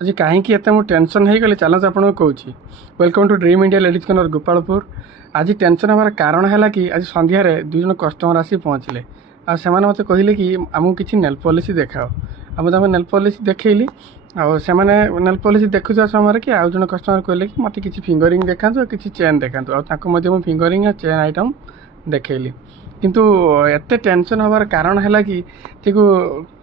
आज कहीं टेंशन हो गली चलते आपको कौची। Welcome to dream India ladies corner Gopalpur. आज टेंशन हमार कारण है कि आज संध्यार दुई जन कस्टमर आसी पहुँचले से मत कहले कि आमको किसी नेल पॉलिसी देखाओ। आम नेल पॉलिसी देखली आने नेल पॉलिसी देखुवा समय कि आउ जन कस्टमर कहले कि मत किसी फिंगरिंग देखा किसी चेन देखा मुझे फिंगरिंग चेन आइटम देखली किंतु एत टेंशन हबार कारण है कि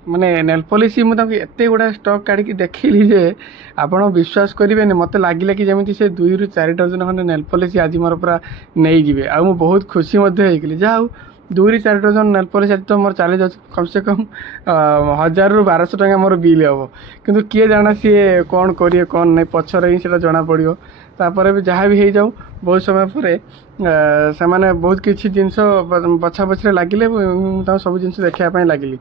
माने नेल पॉलिसी मुझे एत गुड़ा स्टॉक काढ़ी देखली जे आपण विश्वास करेंगे मत लगे कि जमी से 2 ରୁ 4 डजन खंडे नेल पॉलिसी आज मोर पूरा नहीं जीवे आ बहुत खुशी होगी जहाँ 2 ରୁ 4 डजन नेल पॉलिसी आज तो मोर चली जाए कम से कम 1000 ରୁ 1200 टका मोर बिल हम किंतु किए जाना सी कौन करिए कौन नहीं पछर ही से जना पड़ो तापर भी जहाँ भी हो जाऊ बहुत समय पर से मैंने बहुत किसी जिनस बछा बछरे लगिले सब जिन देखापी लगिली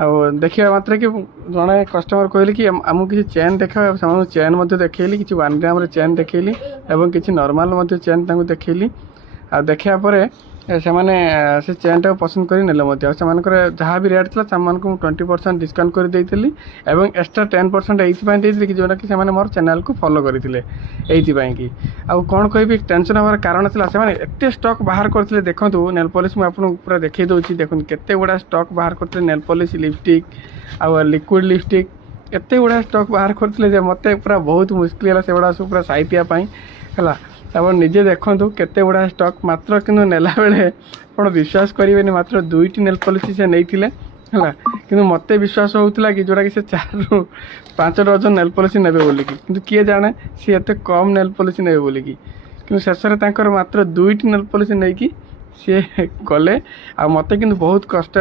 देखा मात्र कि जड़े कस्टमर कहले कि आमको किसी चेन देखा से चेन देखली कि 1 ग्राम चेन देखली और किसी नॉर्मल चेन देखली आ देखा से मैंने से चेन टाक पसंद कर नेले से जहाँ भी रेट था से 20% डिस्काउंट कर देती और एक्सट्रा 10% ये कि जोटा कि मोर चैनल को फॉलो करते कि आउ कौन कहि टेंशन हमार कारण था एत स्टॉक बाहर करते देखो नेल पॉलिश मुझे आपको पूरा देखई दूसरी देखो केते गुड़ा स्टॉक बाहर करते नेल पॉलिश लिपस्टिक आ लिक्विड लिपस्टिक एत गुड़ा स्टॉक बाहर करते मत पूरा बहुत मुस्किल है से गुड़ा सब पूरा साइटियापाई है तापर निजे देखूँ केते गुड़ा स्टॉक मात्र कि नेला बेले आप विश्वास करेंगे मात्र 2टी नेल पॉलिसी से नहीं है कि मत विश्वास होता कि जोटा कि से 4 ରୁ 5 डजन नेल पॉलिसी ने बोलिकी कि किए जाने सी एत कम नेल पॉलिसी ने बोलिकी कि शेष में मात्र 2टी नेल पॉलिसी नहीं कि सी गले आ मत कि बहुत कष्ट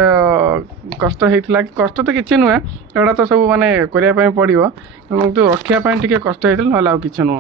होता कि कष्ट तो किसी नुहे एटा तो सब माने करने पड़ो तो रखापी टे कष्ट होता ना कि नुह